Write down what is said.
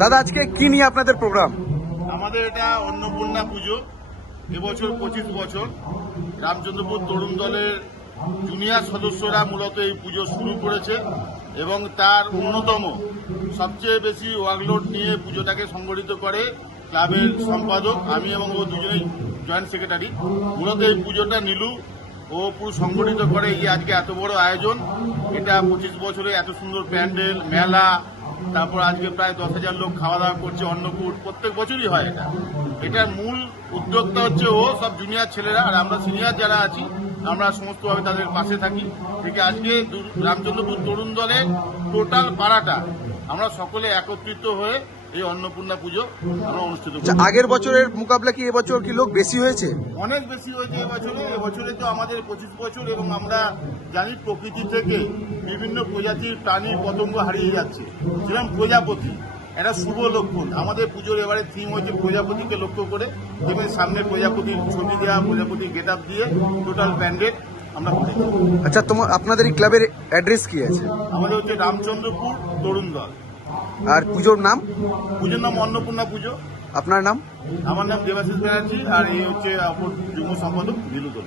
দাদা আজকে কি নিয়ে আপনাদের প্রোগ্রাম? আমাদের এটা অন্নপূর্ণা পুজো। এবছর 25 বছর। রামচন্দ্রপুর তরুণ দলের জুনিয়র সদস্যরা মূলত এই পুজো শুরু করেছে এবং তার অন্যতম সবচেয়ে বেশি ওয়ার্কলোড নিয়ে পুজোটাকে সংগঠিত করে ক্লাবের সম্পাদক, আমি এবং ও দুজনেই জয়েন্ট সেক্রেটারি। মূলত এই পুজোটা নীলু ও পুরো সংগঠিত করে এই আজকে এত বড় আয়োজন। এটা 25 বছরে এত সুন্দর প্যান্ডেল, মেলা, তারপর আজকে প্রায় 10,000 লোক খাওয়া দাওয়া করছে, অন্নকূট প্রত্যেক বছরই হয়। এটার মূল উদ্যোক্তা হচ্ছে ও সব জুনিয়র ছেলেরা, আর আমরা সিনিয়র যারা আছি আমরা সমস্তভাবে তাদের পাশে থাকি। ঠিক আজকে রামচন্দ্রপুর তরুণ দলের টোটাল পাড়াটা আমরা সকলে একত্রিত হয়ে এই অন্নপূর্ণা পুজো আমরা অনুষ্ঠিত করি। আগের বছরের মোকাবিলা কি এবছর কি লোক বেশি হয়েছে? অনেক বেশি হয়েছে এবছরে তো আমাদের 25 বছর এবং আমরা জানি প্রকৃতি থেকে বিভিন্ন প্রজাতির প্রাণী পতঙ্গ হারিয়ে যাচ্ছে। যেরকম প্রজাপতি একটা শুভ লক্ষণ। আমাদের পুজোর এবারে থিম হয়েছে প্রজাপতিকে লক্ষ্য করে, যেখানে সামনে প্রজাপতির ছবি দেওয়া, প্রজাপতির গেট আপ দিয়ে টোটাল প্যান্ডেল আমরা করেছি। আচ্ছা, আপনাদের এই ক্লাবের অ্যাড্রেস কি আছে? আমাদের হচ্ছে রামচন্দ্রপুর তরুণ দল। আর পুজোর নাম? পুজোর নাম অন্নপূর্ণা পুজো। আপনার নাম? আমার নাম দেবাশিস ব্যানার্জি, আর এই হচ্ছে অপর যুগ্ম সম্পাদক নীলু দল।